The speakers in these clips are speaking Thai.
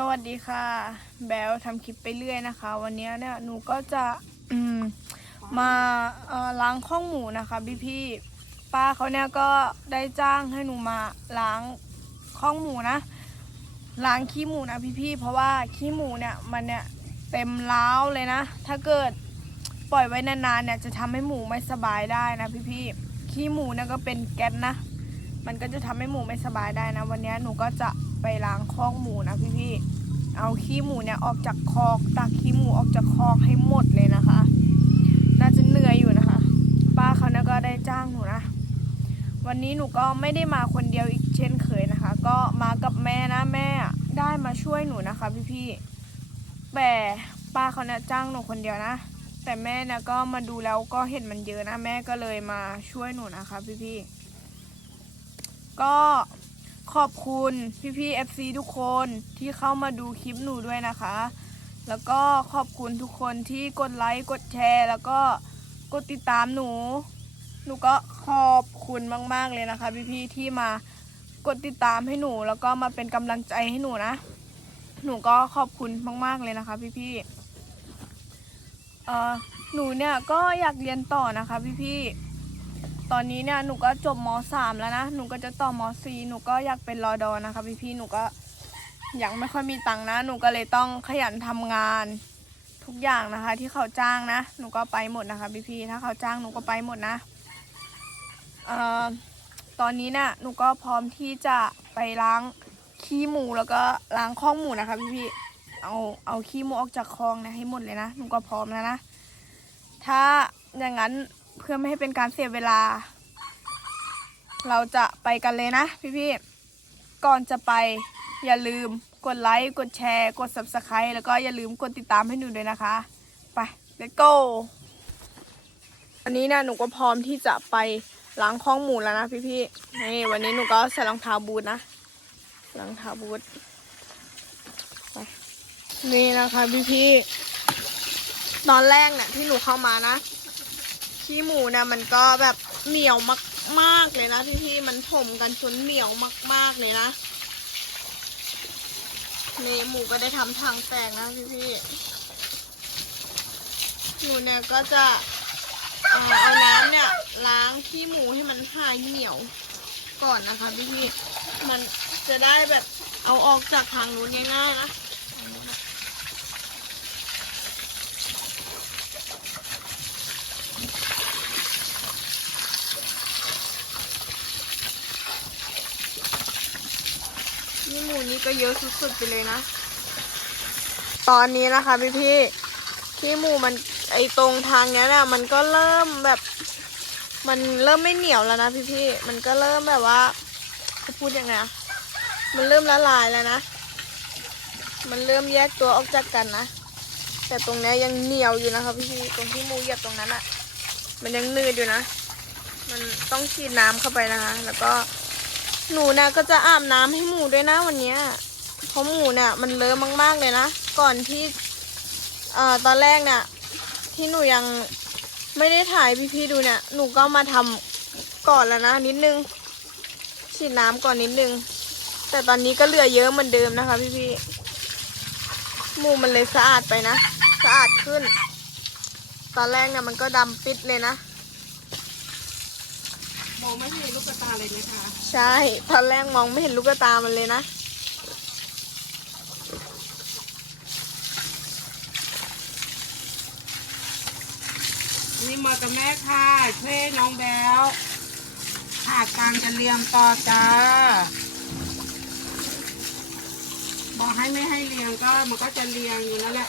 สวัสดีค่ะ แบลทำคลิปไปเรื่อยนะคะ วันนี้เนี่ยหนูก็จะอืมมาเอ่อล้างข้องหมูนะคะพี่พี่ป้าเขาเนี่ยก็ได้จ้างให้หนูมาล้างข้องหมูนะล้างขี้หมูนะพี่พี่เพราะว่าขี้หมูเนี่ยมันเนี่ยเต็มเล้าเลยนะ ถ้าเกิดปล่อยไว้นานๆเนี่ยจะทำให้หมูไม่สบายได้นะพี่พี่ขี้หมูเนี่ยก็เป็นแก๊สนะ มันก็จะทำให้หมูไม่สบายได้นะ วันนี้หนูก็จะ ไปล้างคอกหมูนะพี่ๆเอาขี้หมูเนี่ยออกจากคอกตักขี้หมูออกจากคอกให้หมดเลยนะคะ น่าจะเหนื่อยอยู่นะคะ ป้าเขาเนี่ยก็ได้จ้างหนูนะ วันนี้หนูก็ไม่ได้มาคนเดียวอีกเช่นเคยนะคะ ก็มากับแม่นะแม่ได้มาช่วยหนูนะคะ พี่ๆแต่ป้าเขาเนี่ยจ้างหนูคนเดียวนะ แต่แม่เนี่ยก็มาดูแล้วก็เห็นมันเยอะนะแม่ก็เลยมาช่วยหนูนะคะ พี่ๆก็ ขอบคุณพี่ๆ FC ทุกคนที่เข้ามาดูคลิปหนูด้วยนะคะ แล้วก็ขอบคุณทุกคนที่กดไลค์กดแชร์ แล้วก็กดติดตามหนู หนูก็ขอบคุณมาก ๆเลยนะคะ พี่ๆที่มากดติดตามให้หนู แล้วก็มาเป็นกำลังใจให้หนูนะ หนูก็ขอบคุณมาก ๆเลยนะคะ พี่ๆเอ่อหนูเนี่ยก็อยากเรียนต่อนะคะ พี่ๆ ตอนนี้เนี่ยหนูก็จบม .3 แล้วนะ หนูก็จะต่อม .4 หนูก็อยากเป็นรอดอนะคะพี่พี่ๆหนูก็ยังไม่ค่อยมีตังค์นะ หนูก็เลยต้องขยันทำงาน ทุกอย่างนะคะ ที่เขาจ้างนะ หนูก็ไปหมดนะคะพี่พี่ๆถ้าเขาจ้างหนูก็ไปหมดนะเอ่อตอนนี้เนี่ยหนูก็พร้อมที่จะไปล้างขี้หมูแล้วก็ล้างข้องหมูนะคะพี่พี่ๆเอาเอาขี้หมูออกจากคลองนะให้หมดเลยนะหนูก็พร้อมแล้วนะ ถ้าอย่างนั้น เพื่อไม่ให้เป็นการเสียเวลา เราจะไปกันเลยนะพี่ๆ ก่อนจะไปอย่าลืมกดไลค์ กดแชร์ กด subscribe แล้วก็อย่าลืมกดติดตามให้หนูด้วยนะคะ ไป let's go วันนี้นะหนูก็พร้อมที่จะไปล้างข้องหมูแล้วนะพี่ๆ นี่วันนี้หนูก็ใส่รองเท้าบูทนะ รองเท้าบูทไปนี่นะคะพี่ๆ ตอนแรกเนี่ยที่หนูเข้ามานะ ขี้หมูนี่ยมันก็แบบเหนียวมากๆเลยนะพี่พี่ๆมันถมกันจนเหนียวมาก ๆเลยนะนี่หมูก็ได้ทำทางแตกนะพี่พี่หนูเนี่ยก็จะเอาเอาน้ำเนี่ยล้างขี้หมูให้มันหายเหนียวก่อนนะคะพี่พี่มันจะได้แบบเอาออกจากทางนู้นง่ายๆนะ นี่ก็เยอะสุดๆไปเลยนะ ตอนนี้นะคะพี่พี่ที่หมูมันไอตรงทางเนี้ยน่ะมันก็เริ่มแบบ มันเริ่มไม่เหนียวแล้วนะพี่พี่มันก็เริ่มแบบว่าจะพูดยังไงอะมันเริ่มละลายแล้วนะ มันเริ่มแยกตัวออกจากกันนะ แต่ตรงเนี้ยยังเหนียวอยู่นะคะพี่พี่ตรงที่มูเหยียบตรงนั้นอะมันยังนืดอยู่นะ มันต้องฉีดน้ำเข้าไปนะคะ แล้วก็ หนูนี่ยก็จะอาบน้ำให้หมูด้วยนะวันเนี้ยเพราะหมูเนี่ยมันเลอะมาก ๆเลยนะ ก่อนที่เอ่อตอนแรกเนี่ยที่หนูยังไม่ได้ถ่ายพี่ๆดูเนี่ย หนูก็มาทำก่อนแล้วนะนิดนึงฉีดน้ำก่อนนิดนึง แต่ตอนนี้ก็เหลือเยอะเหมือนเดิมนะคะ พี่ๆหมูมันเลยสะอาดไปนะ สะอาดขึ้น ตอนแรกเนี่ยมันก็ดำปิดเลยนะ มองไม่เห็นลูกตาเลยนะคะใช่ ตอนแรกมองไม่เห็นลูกตามันเลยนะ นี่มากับแม่ค่ะช่วยน้องแบลขาดการจะเรียมต่อจ้า บอกให้ไม่ให้เรียงก็มันก็จะเรียงอยู่นั่นแหละ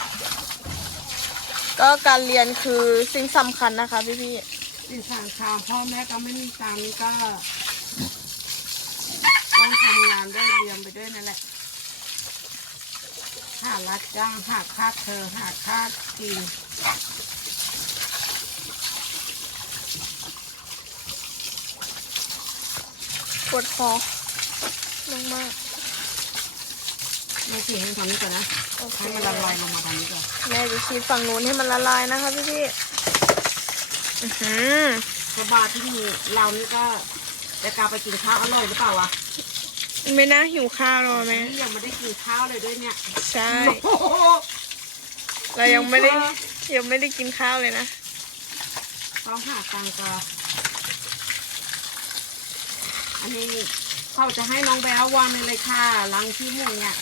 ก็การเรียนคือสิ่งสำคัญนะคะพี่พี่ สิ่งสางคามพ่อแม่ก็ไม่มีตังค์ก็ต้องทำงานด้วยเรียนไปด้วยนั่นแหละหารัดจ้างหาค่าเธอหาค่ากินๆปวดคอมากมากแม่ฉีดให้ทำนี้ก่อนนะๆโอเคให้มันละลายลงมาทางนี้ก่อนแม่จะฉีดฝั่งนู้นให้มันละลายนะคะพี่พี่ อือหือเพราะบาร์ที่มีเรานี่ก็จะกลับไปกินข้าวอร่อยหรือเปล่าวะจไม่น่าหิวข้าวหรอแม่นี่ยังไม่ได้กินข้าวเลยด้วยเนี่ยใช่โอ้โหเรายังไม่ได้ยังไม่ได้กินข้าวเลยนะต้องหาตังค์ก่อนอันนี้เขาจะให้น้องแบลวางเลยค่ะลังที่หมูเนี่ย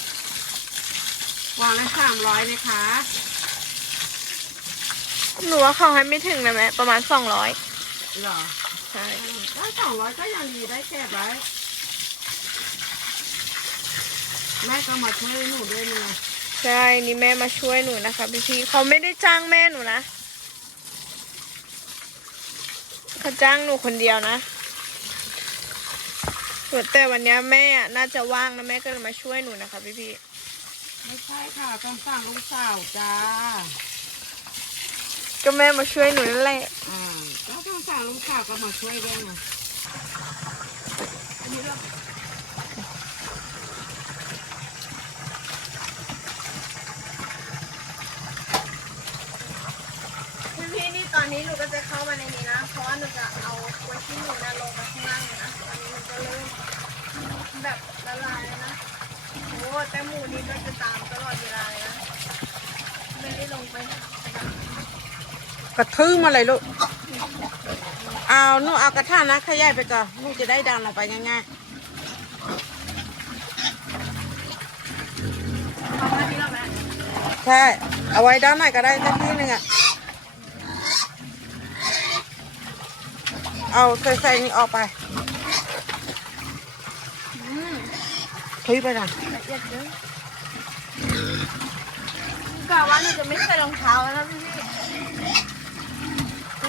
วางละสามร้อยนะคะ หนูว่าเขาให้ไม่ถึงนะแม่ประมาณสองร้อยเหรอใช่ถ้าสองร้อยก็ยังดีได้แค่ไว้แม่ก็มาช่วยหนูด้วยนี่ไงใช่นี่แม่มาช่วยหนูนะคะพี่พี่ๆเขาไม่ได้จ้างแม่หนูนะเขาจ้างหนูคนเดียวนะส่วนแต่วันเนี้ยแม่อะน่าจะว่างนะแม่ก็เลยมาช่วยหนูนะคะพี่พี่ไม่ใช่ค่ะต้องสั่งลูกสาวจ้าๆ ก็แม่มาช่วยหนูนั่นแหละอ่าแล้วต้องสั่งลูกสาวก็มาช่วยด้วยไงอันนี้เราพี่พี่ๆนี่ตอนนี้หนูก็จะเข้ามาในนี้นะ เพราะว่าหนูจะเอาไว้ที่หนูนะลงมาข้างล่างเลยนะตอนนี้มันก็เริ่มแบบละลายแล้วนะโอ้แต่หมูนี่ก็จะตามตลอดเวลาเลยนะไม่ได้ลงไป กระทืบมาเลยลูก เอาหนูเอากระทะนะขยายไปก่อนหนูจะได้ดันลงไปง่ายง่าแม่ๆใช่ เอาไว้ด้านไหนก็ได้สักที่หนึ่งอะเอาใส่ใส่นี่ออกไปอืมทุยไปนะละเอียดเยอะกะว่าหนูจะไม่ใส่รองเท้าแล้วนะพี่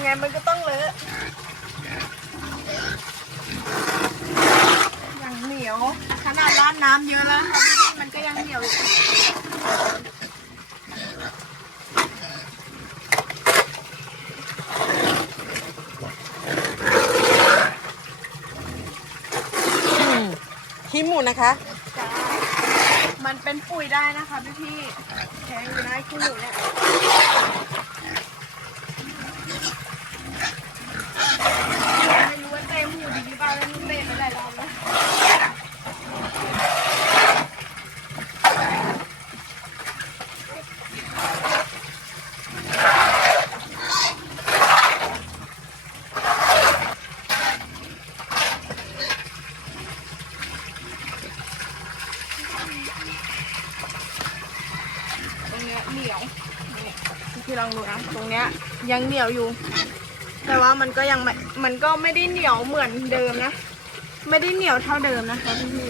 ไงมันก็ต้องเลอะอย่างเหนียว ขนาดราดน้ำเยอะแล้วนะคะพี่พี่มันก็ยังเหนียวอยู่อืมขี้หมูนะคะ จ้ามันเป็นปุ๋ยได้นะคะพี่พี่แข็งอยู่นะขี้หมูเนี่ยไม่รู้ว่าเต็มหูดีหรือเปล่าแล้วมันเตะไปหลายรอบแล้ว ตรงเนี้ยเหนียวนี่พี่ลองดูนะตรงเนี้ ยังเหนียวอยู่ แต่ว่ามันก็ยังมันก็ไม่ได้เหนียวเหมือนเดิมนะ ไม่ได้เหนียวเท่าเดิมนะคะพี่พี่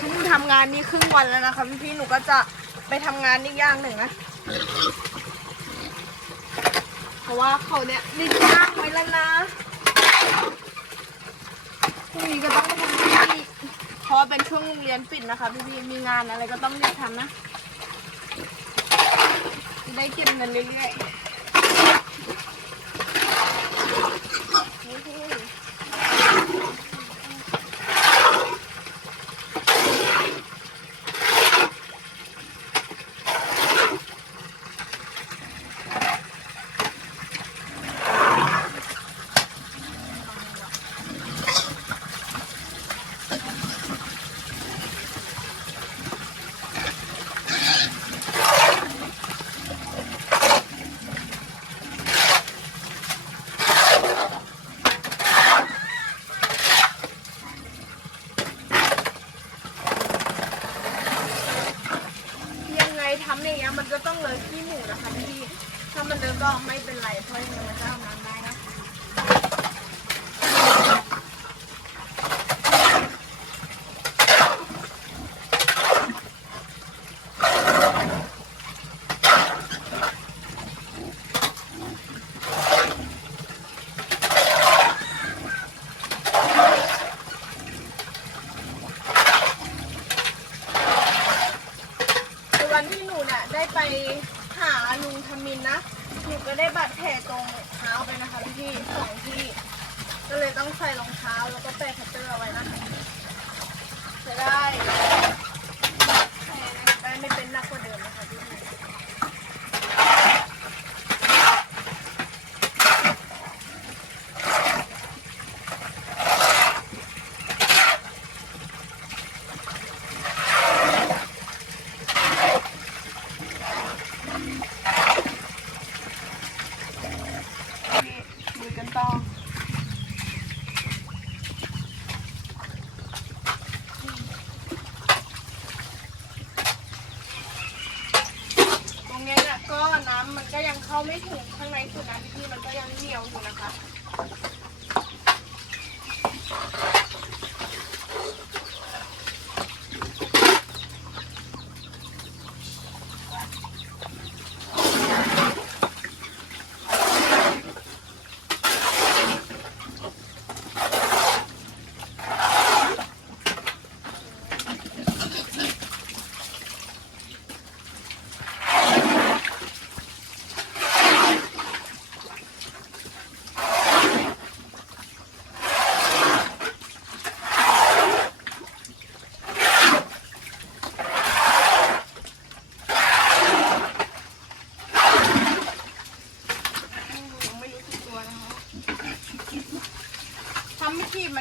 หนูทำงานนี่ครึ่งวันแล้วนะคะพี่พี่หนูก็จะไปทำงานอีกอย่างหนึ่งนะ เพ ราะว่าเขาเนี่ยได้จ้างไว้แล้วนะพรุ่งนี้ก็ต้องไปทำที่นี่เพราะเป็นช่วงโรงเรียนปิดนะคะ พี่พี่ๆมีงานอะไรก็ต้องรีบทำนะ จะได้เก็บเงินเรื่อยๆ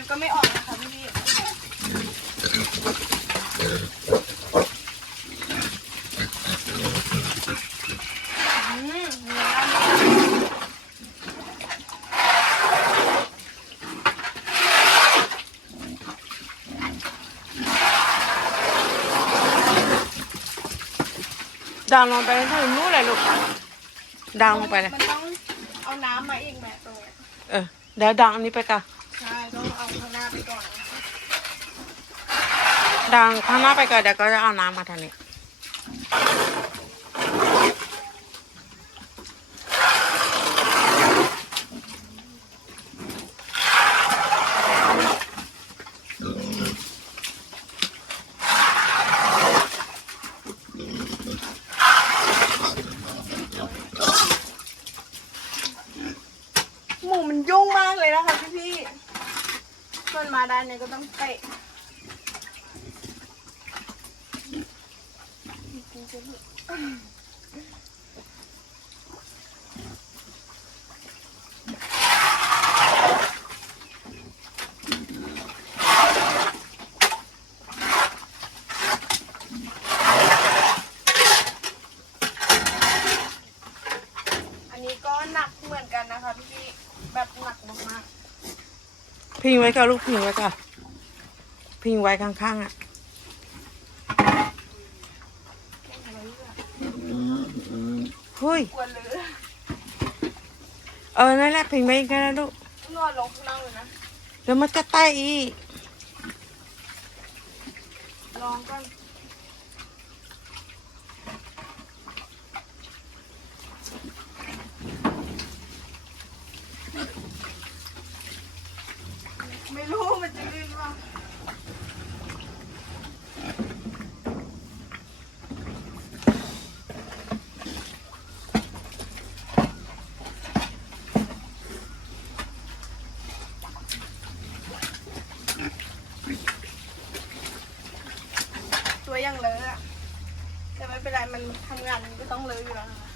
มันก็ไม่ออกนะคะพี่พี่ดังลงไปถึงนู้นเลยลูกดังลงไปเลยมันต้องเอาน้ำมาอีกแม่ตรงเนี้ยเออเดี๋ยวดังอันนี้ไปก่อน ดังข้างหน้าไปก่อนเดี๋ยวก็จะเอาน้ำมาทางนี้ หมูมันยุ่งมากเลยนะคะพี่พี่ส่ว นี้ก็ต้องเตะอันนี้ก็หนักเหมือนกันนะคะพี่ๆแบบหนักมากๆ พิงไว้ก่อนลูกพิงไว้ก่อน พิงไว้ข้างๆอะเฮ้ยกวนเลยเออ นั่นแหละพิงไว้กันนะลูกนวดลงข้างล่างเลยนะเดี๋ยวมันจะแตกอีกลองก่อนไม่รู้มันจะลื่นว่า ตัวยังเลอะอะแต่ไม่เป็นไร มันทำงานมันก็ต้องเลอะอยู่แล้วนะคะ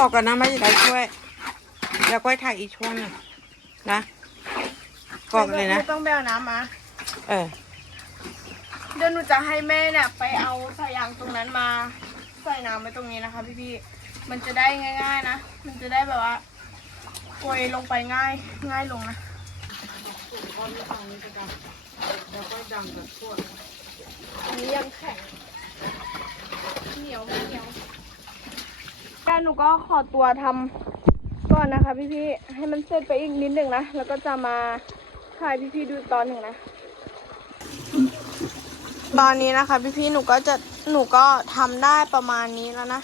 ไม่กรอกกันนะไม่จะได้ช่วยแล้วก็ถ่ายอีกช่วงหนึงนะกรอกเลยนะไม่ต้องไปเอาน้ำมา เออ เดี๋ยวหนูจะให้แม่เนี่ยไปเอาสายยางตรงนั้นมา ใส่น้ำไว้ตรงนี้นะคะ พี่ๆมันจะได้ง่าย ๆนะ มันจะได้แบบว่าโกยลงไปง่ายง่ายลงนะสูงก้อนนี้ฟังนี้ไปกันแล้วก็ดังแบบพวกอันนี้ยังแข็ง เหนียวไม่เหนียวแค่ห นูก็ขอตัวทำก่อนนะคะ พี่ๆให้มันเสร็จไปอีกนิดหนึ่งนะ แล้วก็จะมาถ่ายพี่ๆดูตอนหนึ่งนะ ตอนนี้นะคะ พี่ๆหนูก็จะหนูก็ทำได้ประมาณนี้แล้วนะ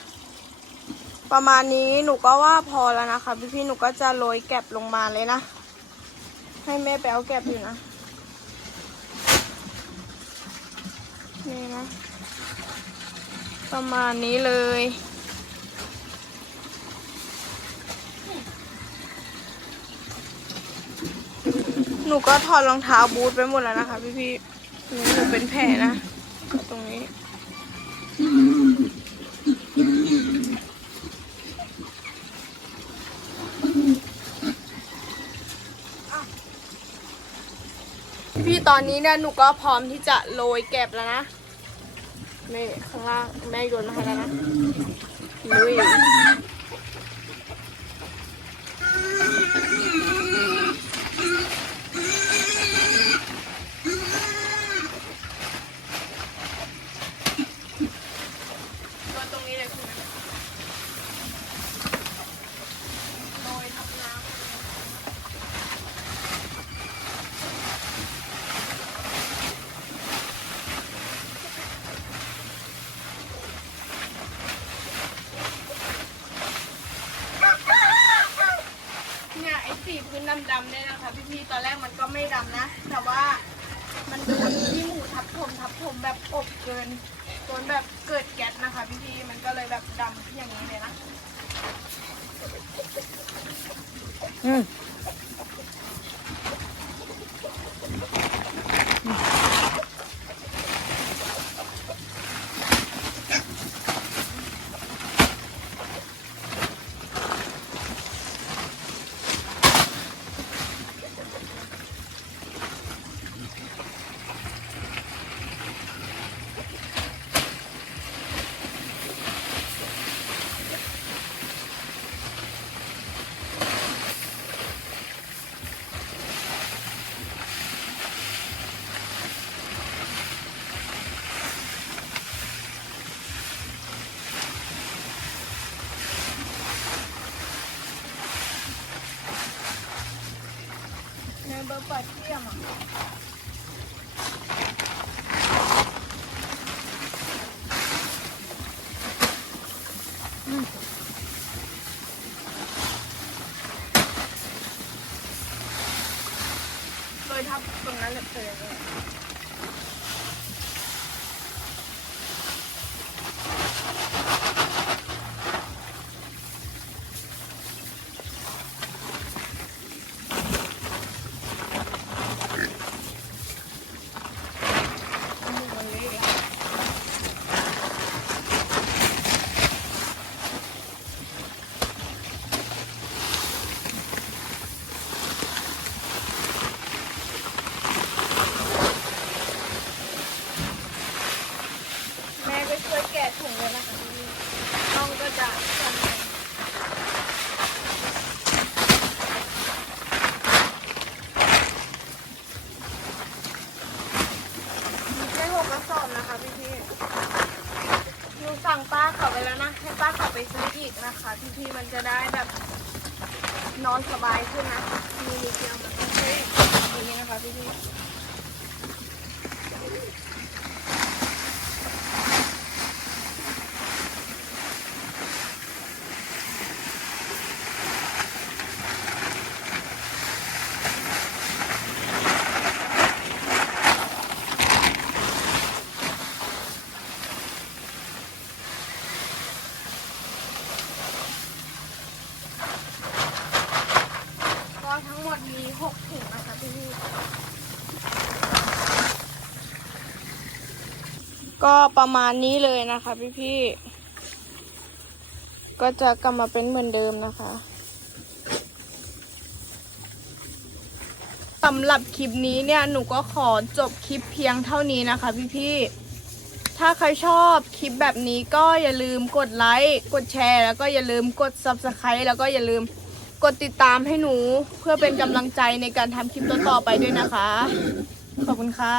ประมาณนี้หนูก็ว่าพอแล้วนะคะ พี่ๆหนูก็จะโรยแก็บลงมาเลยนะ ให้แม่ไปเอาแก็บอยู่นะนี่นะประมาณนี้เลย หนูก็ถอดรองเท้าบูทไปหมดแล้วนะคะ พี่พี่ๆนี่หนูเป็นแผลนะ ตรงนี้ พี่ตอนนี้เนี่ยหนูก็พร้อมที่จะโรยแก็บแล้วนะนี่ข้างล่างแม่โยนมาให้แล้วนะลุยโยนตรงนี้เลยคุณโรยทับน้ำ เนี่ยไอ้สีพื้นดำๆเนี่ยนะคะพี่ๆตอนแรกมันก็ไม่ดำนะ แต่ว่ามันโดนที่หมูทับถมทับถมแบบอบเกินจนแบบเกิดแก๊สนะคะพี่ๆมันก็เลยแบบดำอย่างนี้เลยนะ อืม ในเบอร์ ปัดเที่ยมอะโดยทับตรงนั้นเลยเลย แม่ก็ช่วยแกะถุงเลยนะคะพี่น้องก็จะทำมีแค่หกกระสอบนะคะพี่พี่หนู สั่งป้าเขาไปแล้วนะ ให้ป้าเขาไปซื้ออีกนะคะพี่ๆมันจะได้แบบนอนสบายขึ้นนะ มีมีเตียงแบบนี้นะคะพี่พี่ๆ งหมดมีหกถุงนะคะพี่พี่ ก็ประมาณนี้เลยนะคะพี่พี่ก็จะกลับมาเป็นเหมือนเดิมนะคะสำหรับคลิปนี้เนี่ยหนูก็ขอจบคลิปเพียงเท่านี้นะคะพี่พี่ถ้าใครชอบคลิปแบบนี้ก็อย่าลืมกดไลค์ กดแชร์ แล้วก็อย่าลืมกด subscribe แล้วก็อย่าลืม กดติดตามให้หนูเพื่อเป็นกำลังใจในการทำคลิปต่อๆไปด้วยนะคะ ขอบคุณค่ะ